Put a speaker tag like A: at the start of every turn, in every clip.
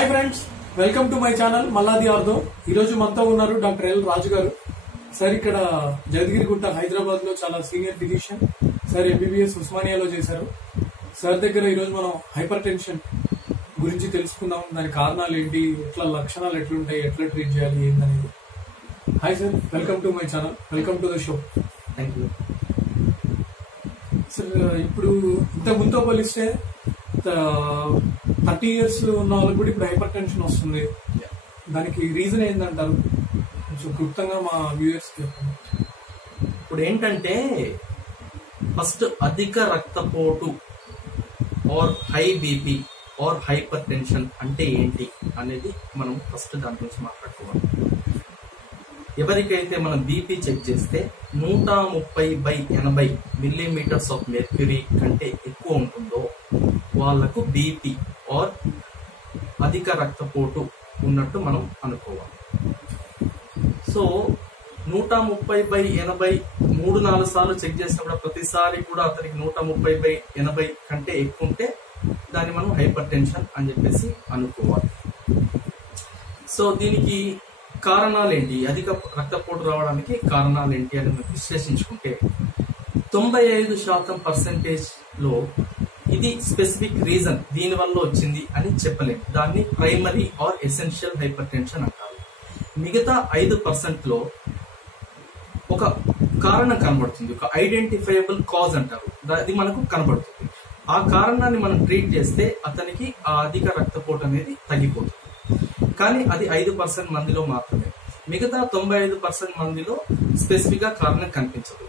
A: Hi friends welcome to my channel Malladi ఆర్దో ఈ రోజు మనతో ఉన్నారు డాక్టర్ ఎల్ రాజు గారు సార్ ఇక్కడ జగద్గిరిగుట్ట హైదరాబాద్లో చాలా సీనియర్ ఫిజిషియన్. సార్ ఎంబీబీఎస్ ఉస్మానియాలో చేశారు. సార్ దగ్గర ఈ రోజు మనం హైపర్ టెన్షన్ గురించి తెలుసుకుందాం. దాని కారణాలు ఏంటి? ఎట్లా లక్షణాలు ఎట్లుంటాయి? ఎట్లా ట్రీట్ చేయాలి? ఏందనేది. Hi sir welcome to my channel welcome to the show
B: thank you
A: sir ఇప్పుడు ఇంత ముందుతో పోలిస్తే థర్టీ ఇయర్స్ ఉన్న వాళ్ళకి కూడా ఇప్పుడు హైపర్ టెన్షన్ వస్తుంది. దానికి రీజన్ ఏంటంటారు కొంచెం క్లుప్తంగా మా వ్యూయర్స్
B: ఇప్పుడు ఏంటంటే ఫస్ట్ అధిక రక్తపోటు or high BP or hypertension అంటే ఏంటి అనేది మనం ఫస్ట్ దాని గురించి మాట్లాడుకోవాలి. ఎవరికైతే మనం బీపీ చెక్ చేస్తే నూట ముప్పై బై ఎనభై మిల్లీమీటర్స్ ఆఫ్ మెర్క్యూరీ కంటే ఎక్కువ ఉంటుందో వాళ్ళకు బీపీ ఆర్ అధిక రక్తపోటు ఉన్నట్టు మనం అనుకోవాలి. సో నూట ముప్పై బై ఎనభై మూడు నాలుగు సార్లు చెక్ చేసినప్పుడు ప్రతిసారి కూడా అతనికి నూట ముప్పై బై ఎనభై కంటే ఎక్కువ ఉంటే దాన్ని మనం హైపర్ టెన్షన్ అని చెప్పేసి అనుకోవాలి. సో దీనికి కారణాలు ఏంటి? అధిక రక్తపోటు రావడానికి కారణాలు ఏంటి అని మనం విశ్లేషించుకుంటే తొంభై ఐదు శాతం పర్సెంటేజ్లో ఇది స్పెసిఫిక్ రీజన్ దీని వల్ల వచ్చింది అని చెప్పలేము దాన్ని primary or essential hypertension అంటారు. మిగతా ఐదు పర్సెంట్లో ఒక కారణం కనబడుతుంది. ఒక ఐడెంటిఫైయబుల్ కాజ్ అంటారు. అది మనకు కనబడుతుంది. ఆ కారణాన్ని మనం ట్రీట్ చేస్తే అతనికి ఆ అధిక రక్తపోటు అనేది తగ్గిపోతుంది. కానీ అది ఐదు పర్సెంట్ మందిలో మాత్రమే. మిగతా తొంభై ఐదు పర్సెంట్ మందిలో స్పెసిఫిక్గా కారణం కనిపించదు.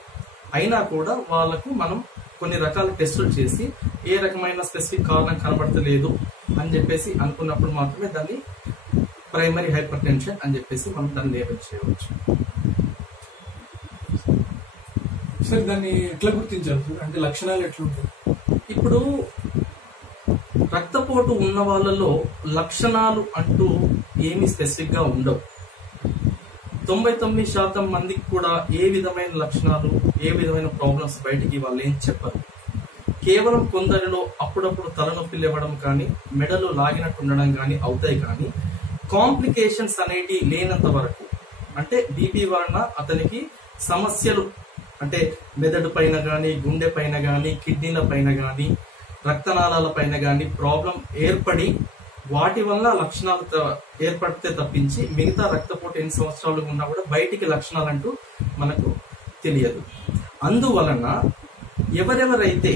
B: అయినా కూడా వాళ్ళకు మనం కొన్ని రకాల టెస్టులు చేసి ఏ రకమైన స్పెసిఫిక్ కారణం కనబడతలేదు అని చెప్పేసి అనుకున్నప్పుడు మాత్రమే దాన్ని ప్రైమరీ హైపర్ టెన్షన్ అని చెప్పేసి మనం దాన్ని లేబుల్ చేయవచ్చు.
A: సార్ దాన్ని ఎట్లా గుర్తించారు? అంటే లక్షణాలు ఎట్లుంటాయి?
B: ఇప్పుడు రక్తపోటు ఉన్న వాళ్ళలో లక్షణాలు అంటూ ఏమి స్పెసిఫిక్గా ఉండవు. తొంభై తొమ్మిది శాతం మందికి కూడా ఏ విధమైన లక్షణాలు ఏ విధమైన ప్రాబ్లమ్స్ బయటికి వాళ్ళు ఏం చెప్పరు. కేవలం కొందరిలో అప్పుడప్పుడు తలనొప్పి లేవడం కానీ మెడలు లాగినట్టు ఉండడం కానీ అవుతాయి కానీ కాంప్లికేషన్స్ అనేటి లేనంత వరకు అంటే బీపీ వలన అతనికి సమస్యలు అంటే మెదడు పైన కానీ గుండె పైన కానీ కిడ్నీల పైన కానీ రక్తనాళాల పైన కానీ ప్రాబ్లం ఏర్పడి వాటి వల్ల లక్షణాలు ఏర్పడితే తప్పించి మిగతా రక్తపోటు ఎన్ని సంవత్సరాలు ఉన్నా కూడా బయటికి లక్షణాలు అంటూ మనకు తెలియదు. అందువలన ఎవరెవరైతే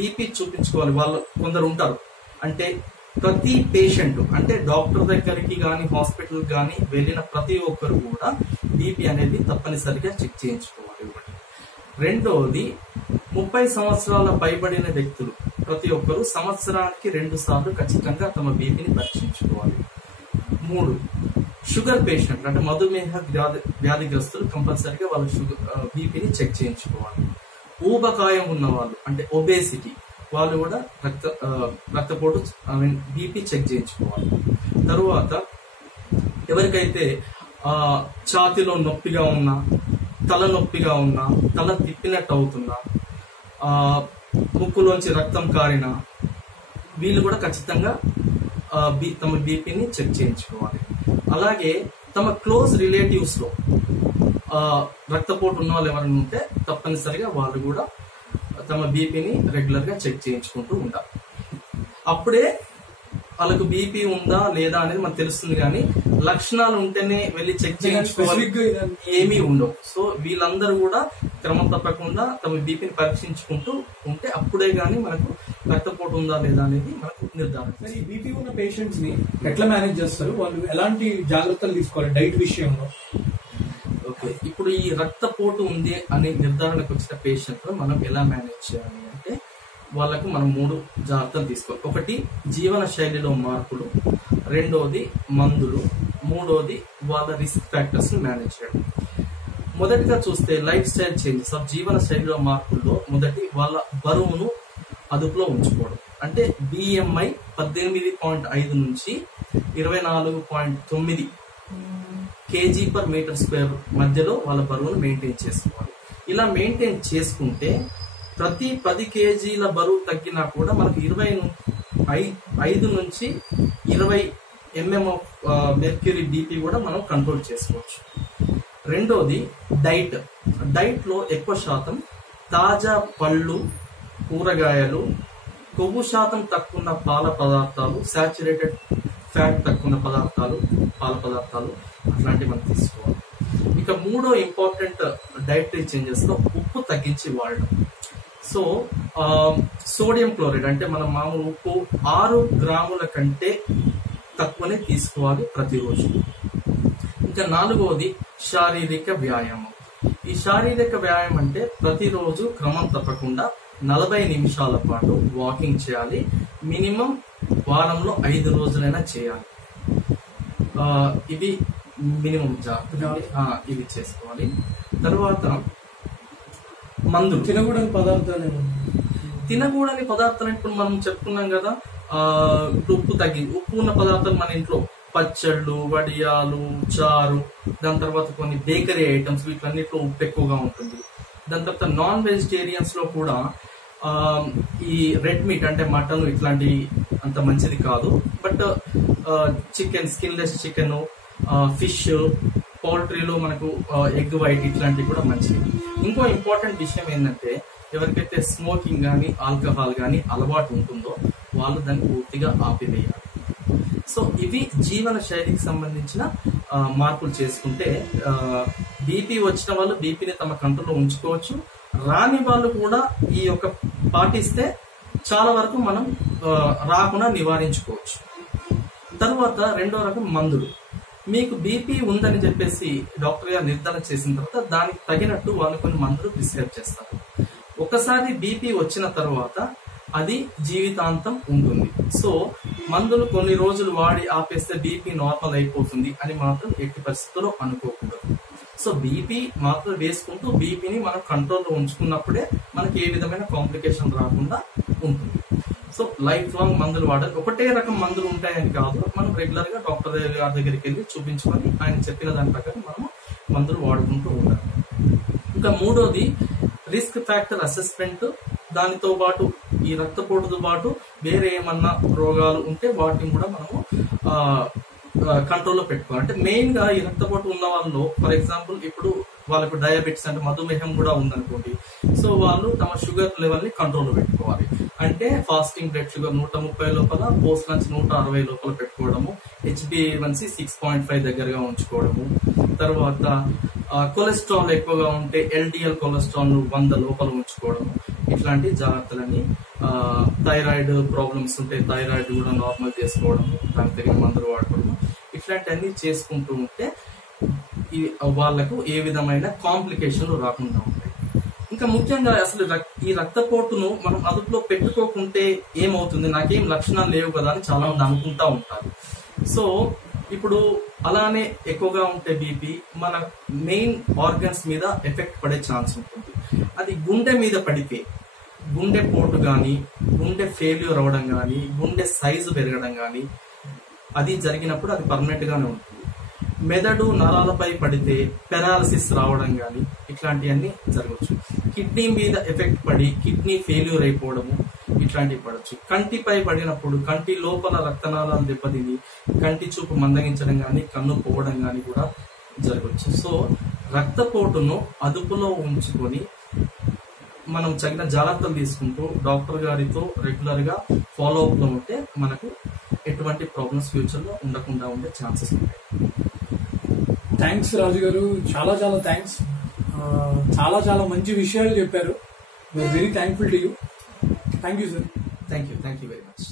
B: బీపీ చూపించుకోవాలి. వాళ్ళు కొందరు ఉంటారు. అంటే ప్రతి పేషెంట్ అంటే డాక్టర్ దగ్గరికి కానీ హాస్పిటల్ కానీ వెళ్ళిన ప్రతి ఒక్కరు కూడా బీపీ అనేది తప్పనిసరిగా చెక్ చేయించుకోవాలి ఒకటి. రెండవది ముప్పై సంవత్సరాల పైబడిన వ్యక్తులు ప్రతి ఒక్కరు సంవత్సరానికి రెండు సార్లు ఖచ్చితంగా తమ బీపీని పరీక్షించుకోవాలి. మూడు షుగర్ పేషెంట్ అంటే మధుమేహ వ్యాధి వ్యాధిగ్రస్తులు కంపల్సరిగా వాళ్ళ షుగర్ బీపీని చెక్ చేయించుకోవాలి. ఊబకాయం ఉన్న వాళ్ళు అంటే ఒబేసిటీ వాళ్ళు కూడా రక్త రక్తపోటు ఐ మీన్ బీపీ చెక్ చేయించుకోవాలి. తరువాత ఎవరికైతే ఛాతిలో నొప్పిగా ఉన్నా తల నొప్పిగా ఉన్నా తల తిప్పినట్టు అవుతున్నా ముక్కులోంచి రక్తం కారిన వీళ్ళు కూడా ఖచ్చితంగా బీ- తమ బీపీని చెక్ చేయించుకోవాలి. అలాగే తమ క్లోజ్ రిలేటివ్స్లో రక్తపోటు ఉన్న వాళ్ళు ఎవరైనా ఉంటే తప్పనిసరిగా వాళ్ళు కూడా తమ బీపీని రెగ్యులర్గా చెక్ చేయించుకుంటూ ఉంటారు. అప్పుడే వాళ్ళకు బీపీ ఉందా లేదా అనేది మనకు తెలుస్తుంది కానీ లక్షణాలు ఉంటేనే వెళ్ళి చెక్ చేయించుకోవాలి ఏమీ ఉండవు. సో వీళ్ళందరూ కూడా క్రమం తప్పకుండా తమ బీపీని పరీక్షించుకుంటూ ఉంటే అప్పుడే గానీ మనకు రక్తపోటు ఉందా లేదా అనేది మనకు నిర్ధారణ
A: ఈ బీపీ ఉన్న పేషెంట్స్ని ఎట్లా మేనేజ్ చేస్తారు? వాళ్ళు ఎలాంటి జాగ్రత్తలు తీసుకోవాలి? డైట్ విషయంలో?
B: ఓకే ఇప్పుడు ఈ రక్తపోటు ఉంది అనే నిర్ధారణకు వచ్చిన పేషెంట్ మనం ఎలా మేనేజ్ చేయాలి అంటే వాళ్ళకు మనం మూడు జాగ్రత్తలు తీసుకోవాలి. ఒకటి జీవన శైలిలో మార్పులు. రెండోది మందులు. మూడోది వాళ్ళ రిస్క్ ఫ్యాక్టర్స్ని మేనేజ్ చేయడం. మొదటిగా చూస్తే లైఫ్ స్టైల్ చేంజెస్ ఆఫ్ జీవన శైలిలో మార్పుల్లో మొదటి వాళ్ళ బరువును అదుపులో ఉంచుకోవడం. అంటే బిఎంఐ పద్దెనిమిది పాయింట్ ఐదు నుంచి ఇరవై నాలుగు పాయింట్ తొమ్మిది కేజీ పర్ మీటర్ స్క్వేర్ మధ్యలో వాళ్ళ బరువును మెయింటైన్ చేసుకోవాలి. ఇలా మెయింటైన్ చేసుకుంటే ప్రతి పది కేజీల బరువు తగ్గినా కూడా మనకు ఇరవై ను- ఐ- ఐదు నుంచి ఇరవై ఎంఎం మెర్క్యూరీ బీపీ కూడా మనం కంట్రోల్ చేసుకోవచ్చు. రెండోది డైట్. డైట్లో ఎక్కువ శాతం తాజా పళ్ళు కూరగాయలు కొవ్వు శాతం తక్కువ ఉన్న పాల పదార్థాలు సాచురేటెడ్ ఫ్యాట్ తక్కువ ఉన్న పదార్థాలు పాల పదార్థాలు అట్లాంటివి మనం తీసుకోవాలి. ఇక మూడో ఇంపార్టెంట్ డైటరీ చేంజెస్లో ఉప్పు తగ్గించి వాడడం. సో సోడియం క్లోరైడ్ అంటే మనం మామూలు ఉప్పు ఆరు గ్రాముల కంటే తక్కువనే తీసుకోవాలి ప్రతిరోజు. ఇంకా నాలుగవది శారీరక వ్యాయామం. ఈ శారీరక వ్యాయామం అంటే ప్రతిరోజు క్రమం తప్పకుండా నలభై నిమిషాల పాటు వాకింగ్ చేయాలి. మినిమం వారంలో ఐదు రోజులైనా చేయాలి. ఇవి మినిమం జాగ్రత్త ఇవి చేసుకోవాలి. తర్వాత మందులు
A: తినకూడని పదార్థాలు?
B: తినకూడని పదార్థాలు ఇప్పుడు మనం చెప్పుకున్నాం కదా ఉప్పు తగ్గి ఉప్పు ఉన్న పదార్థాలు మన ఇంట్లో పచ్చళ్ళు వడియాలు చారు దాని తర్వాత కొన్ని బేకరీ ఐటమ్స్ వీటిలన్నిట్లో ఉప్పు ఎక్కువగా ఉంటుంది. దాని తర్వాత నాన్ వెజిటేరియన్స్లో కూడా ఈ రెడ్ మీట్ అంటే మటన్ ఇట్లాంటివి అంత మంచిది కాదు. But chicken skinless chicken fish పౌల్ట్రీలో మనకు ఎగ్ వైట్ ఇట్లాంటివి కూడా మంచిది ఇంకో ఇంపార్టెంట్ విషయం ఏంటంటే ఎవరికైతే స్మోకింగ్ కానీ ఆల్కహాల్ కానీ అలవాటు ఉంటుందో వాళ్ళు దాన్ని పూర్తిగా ఆపివేయాలి. సో ఇవి జీవన శైలికి సంబంధించిన మార్పులు చేసుకుంటే బీపీ వచ్చిన వాళ్ళు బీపీని తమ కంట్రోల్లో ఉంచుకోవచ్చు. రాని వాళ్ళు కూడా ఈ యొక్క పాటిస్తే చాలా వరకు మనం రాకుండా నివారించుకోవచ్చు. తర్వాత రెండో రకం మందులు. మీకు బీపీ ఉందని చెప్పేసి డాక్టర్ గారు నిర్ధారణ చేసిన తర్వాత దానికి తగినట్టు వాళ్ళు కొన్ని మందులు ప్రిస్క్రైబ్ చేస్తారు. ఒకసారి బీపీ వచ్చిన తర్వాత అది జీవితాంతం ఉంటుంది. సో మందులు కొన్ని రోజులు వాడి ఆపేస్తే బీపీ నార్మల్ అయిపోతుంది అని మాత్రం ఎట్టి పరిస్థితుల్లో అనుకోకూడదు. సో బీపీ మాత్రం వేసుకుంటూ బీపీని మనం కంట్రోల్లో ఉంచుకున్నప్పుడే మనకి ఏ విధమైన కాంప్లికేషన్ రాకుండా ఉంటుంది. సో లైఫ్ లాంగ్ మందులు వాడాలి. ఒకటే రకం మందులు ఉంటాయని కాదు. మనం రెగ్యులర్గా డాక్టర్ గారి దగ్గరికి వెళ్ళి చూపించుకొని ఆయన చెప్పిన దాని ప్రకారం మనం మందులు వాడుకుంటూ ఉండాలి. ఇంకా మూడోది రిస్క్ ఫ్యాక్టర్ అసెస్మెంట్ దానితో పాటు ఈ రక్తపోటుతో పాటు వేరే ఏమన్నా రోగాలు ఉంటే వాటిని కూడా మనము కంట్రోల్లో పెట్టుకోవాలి అంటే మెయిన్గా ఈ రక్తపోటు ఉన్న వాళ్ళు ఫర్ ఎగ్జాంపుల్ ఇప్పుడు వాళ్ళకు డయాబెటిస్ అంటే మధుమేహం కూడా ఉందనుకోండి. సో వాళ్ళు తమ షుగర్ లెవెల్ని కంట్రోల్లో పెట్టుకోవాలి. అంటే ఫాస్టింగ్ బ్లడ్ షుగర్ నూట ముప్పై లోపల పోస్ట్ లంచ్ నూట అరవై లోపల పెట్టుకోవడము హెచ్బిఏవన్సి సిక్స్ పాయింట్ ఫైవ్ దగ్గరగా ఉంచుకోవడము. తర్వాత కొలెస్ట్రాల్ ఎక్కువగా ఉంటే ఎల్డిఎల్ కొలెస్ట్రాల్ను వంద లోపల ఉంచుకోవడం ఇట్లాంటి జాగ్రత్తలని థైరాయిడ్ ప్రాబ్లమ్స్ ఉంటే థైరాయిడ్ కూడా నార్మల్ చేసుకోవడము దానికి తగిన మందులు వాడుకోవడం ఇట్లాంటివన్నీ చేసుకుంటూ ఉంటే ఈ వాళ్ళకు ఏ విధమైన కాంప్లికేషన్లు రాకుండా ఉంటాయి. ఇంకా ముఖ్యంగా అసలు రక్- ఈ రక్తపోటును మనం అదుపులో పెట్టుకోకుంటే ఏమవుతుంది? నాకేం లక్షణాలు లేవు కదా అని చాలా మంది అనుకుంటా ఉంటారు. సో ఇప్పుడు అలానే ఎక్కువగా ఉంటే బీపీ మన మెయిన్ ఆర్గన్స్ మీద ఎఫెక్ట్ పడే ఛాన్స్ ఉంటుంది. అది గుండె మీద పడితే గుండె పోటు కానీ గుండె ఫెయిల్యూర్ అవ్వడం కానీ గుండె సైజు పెరగడం కానీ అది జరిగినప్పుడు అది పర్మనెంట్ గానే ఉంటుంది. మెదడు నరాలపై పడితే పెరాలసిస్ రావడం కానీ ఇట్లాంటివన్నీ జరగవచ్చు కిడ్నీ మీద ఎఫెక్ట్ పడి కిడ్నీ ఫెయిల్యూర్ అయిపోవడము ఇట్లాంటివి పడవచ్చు కంటిపై పడినప్పుడు కంటి లోపల రక్తనాళాలు దెబ్బతిని కంటి చూపు మందగించడం కానీ కన్ను పోవడం కానీ కూడా జరగవచ్చు సో రక్తపోటును అదుపులో ఉంచుకొని మనం తగిన జాగ్రత్తలు తీసుకుంటూ డాక్టర్ గారితో రెగ్యులర్గా ఫాలో అప్లో ఉంటే మనకు ఎటువంటి ప్రాబ్లమ్స్ ఫ్యూచర్లో ఉండకుండా ఉండే ఛాన్సెస్ ఉంటాయి.
A: థ్యాంక్స్ రాజు గారు చాలా చాలా థ్యాంక్స్ చాలా చాలా మంచి విషయాలు చెప్పారు. Very thankful to you thank you sir
B: thank you thank you very much